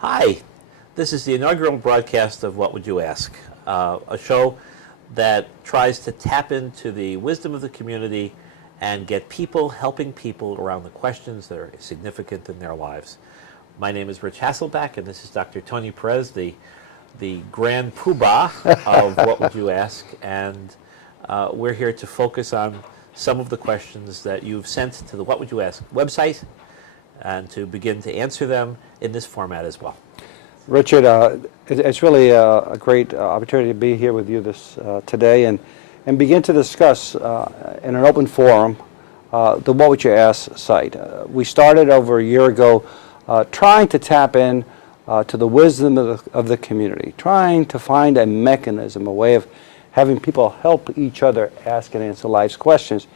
Hi, this is the inaugural broadcast of What Would You Ask? A show that tries to tap into the wisdom of the community and get people helping people around the questions that are significant in their lives. My name is Rich Hasselback, and this is Dr. Tony Perez, the grand poobah of What Would You Ask? And we're here to focus on some of the questions that you've sent to the What Would You Ask website and to begin to answer them in this format as well. Richard, it's really a great opportunity to be here with you today and begin to discuss in an open forum the What Would You Ask site. We started over a year ago trying to tap in to the wisdom of the community, trying to find a mechanism, a way of having people help each other ask and answer life's questions.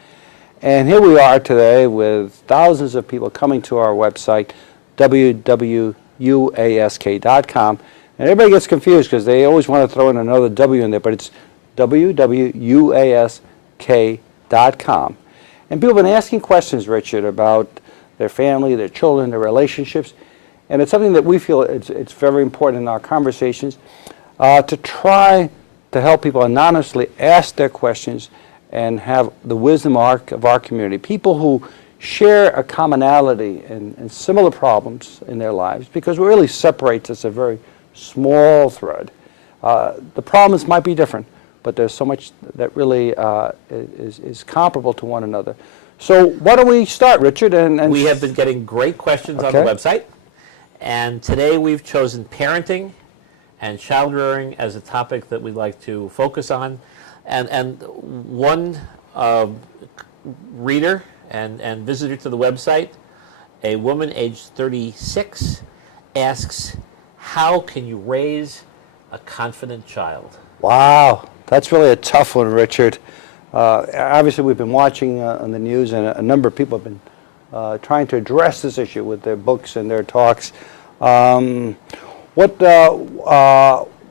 And here we are today with thousands of people coming to our website, whatwouldyouask.com. And everybody gets confused because they always want to throw in another W in there, but it's whatwouldyouask.com. And people have been asking questions, Richard, about their family, their children, their relationships. And it's something that we feel it's very important in our conversations to try to help people anonymously ask their questions and have the wisdom of our community. People who share a commonality and similar problems in their lives, because what really separates us a very small thread. The problems might be different, but there's so much that really is comparable to one another. So why don't we start, Richard? And we have been getting great questions on the website, and today we've chosen parenting and child rearing as a topic that we'd like to focus on. And one reader and visitor to the website, a woman aged 36, asks, how can you raise a confident child? Wow, that's really a tough one, Richard. Obviously, we've been watching on the news, and a number of people have been trying to address this issue with their books and their talks.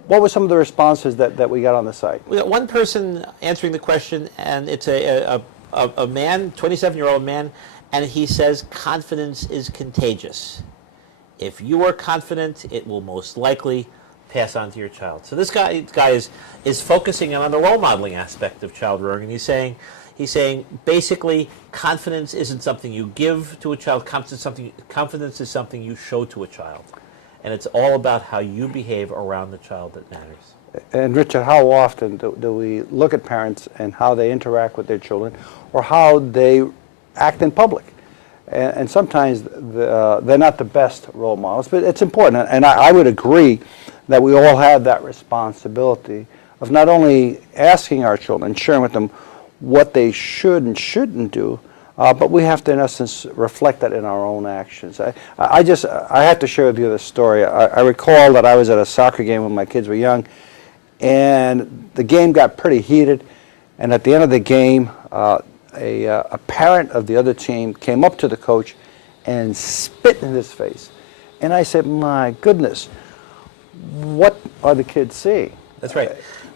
What were some of the responses that we got on the site? We got one person answering the question, and it's a man, 27-year-old man, and he says confidence is contagious. If you are confident, it will most likely pass on to your child. So this guy is focusing on the role modeling aspect of child rearing, and he's saying basically confidence isn't something you give to a child. Confidence is something you show to a child. And it's all about how you behave around the child that matters. And Richard, how often do we look at parents and how they interact with their children, or how they act in public? And sometimes they're not the best role models, but it's important. And I would agree that we all have that responsibility of not only asking our children, sharing with them what they should and shouldn't do, but we have to, in essence, reflect that in our own actions. I have to share with you this story. I recall that I was at a soccer game when my kids were young, and the game got pretty heated. And at the end of the game, a parent of the other team came up to the coach and spit in his face. And I said, my goodness, what are the kids seeing? That's right.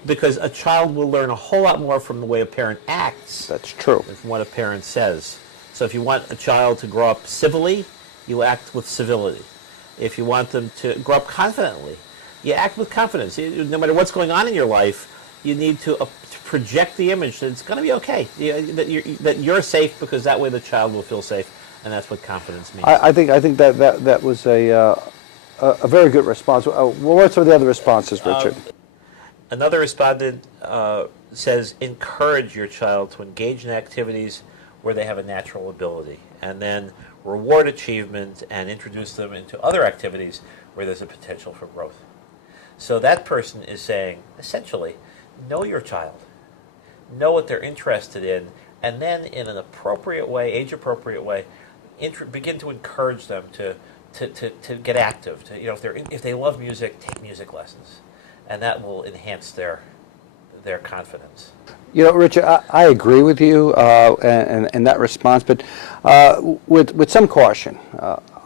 Because a child will learn a whole lot more from the way a parent acts. That's true. Than from what a parent says. So if you want a child to grow up civilly, you act with civility. If you want them to grow up confidently, you act with confidence. No matter what's going on in your life, you need to project the image that it's going to be okay, that you're safe, because that way the child will feel safe, and that's what confidence means. I think that was a very good response. What were some of the other responses, Richard? Another respondent says, encourage your child to engage in activities where they have a natural ability, and then reward achievement and introduce them into other activities where there's a potential for growth. So that person is saying, essentially, know your child, know what they're interested in, and then in an appropriate way, age-appropriate way, begin to encourage them to get active. If they love music, take music lessons. And that will enhance their confidence. You know, Richard, I agree with you in that response, but with some caution.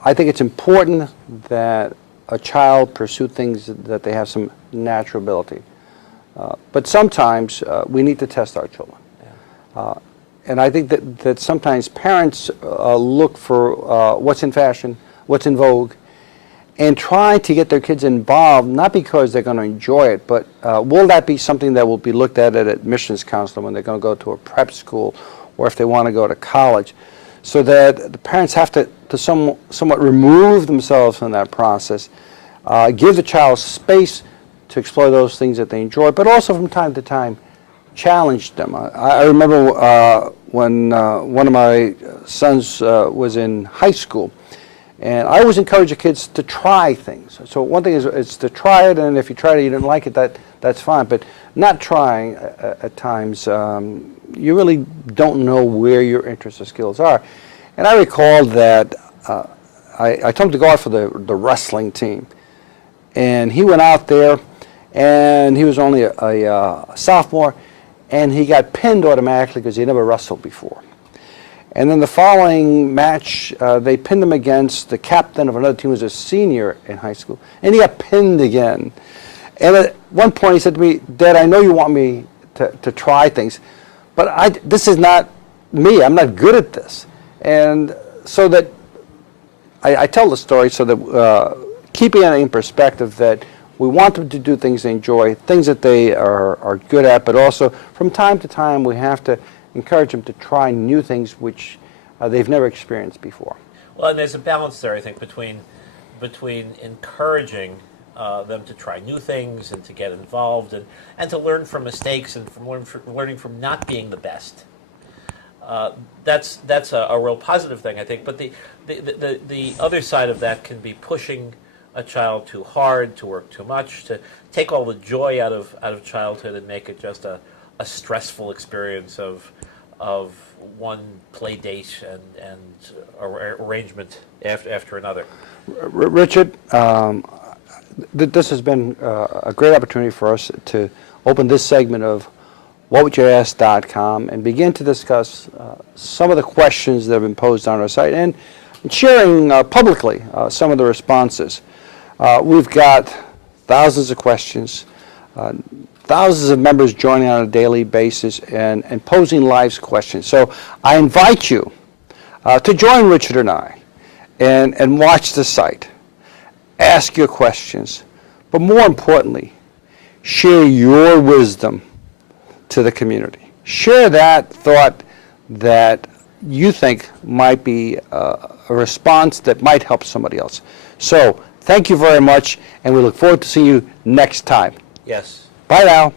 I think it's important that a child pursue things that they have some natural ability. But sometimes we need to test our children. Yeah. And I think that sometimes parents look for what's in fashion, what's in vogue, and trying to get their kids involved, not because they're going to enjoy it, but will that be something that will be looked at admissions counseling when they're going to go to a prep school or if they want to go to college, so that the parents have to somewhat remove themselves from that process, give the child space to explore those things that they enjoy, but also from time to time challenge them. I remember when one of my sons was in high school, and I always encourage the kids to try things. So one thing is to try it, and if you try it, you didn't like it, that's fine. But not trying at times, you really don't know where your interests or skills are. And I recall that I told him to go out for the wrestling team, and he went out there, and he was only a sophomore, and he got pinned automatically because he never wrestled before. And then the following match, they pinned him against the captain of another team who was a senior in high school, and he got pinned again. And at one point he said to me, "Dad, I know you want me to try things, but this is not me. I'm not good at this." And so that I tell the story so that keeping it in perspective, that we want them to do things they enjoy, things that they are good at, but also from time to time we have to encourage them to try new things which they've never experienced before. Well, and there's a balance there, I think, between encouraging them to try new things and to get involved and to learn from mistakes and from learning from not being the best. That's a real positive thing, I think. But the other side of that can be pushing a child too hard, to work too much, to take all the joy out of childhood and make it just a stressful experience of one play date and arrangement after another. Richard, this has been a great opportunity for us to open this segment of whatwouldyouask.com and begin to discuss some of the questions that have been posed on our site and sharing publicly some of the responses. We've got thousands of questions, thousands of members joining on a daily basis and posing live questions. So I invite you to join Richard and I and watch the site. Ask your questions, but more importantly, share your wisdom to the community. Share that thought that you think might be a response that might help somebody else. So thank you very much, and we look forward to seeing you next time. Yes. Bye now.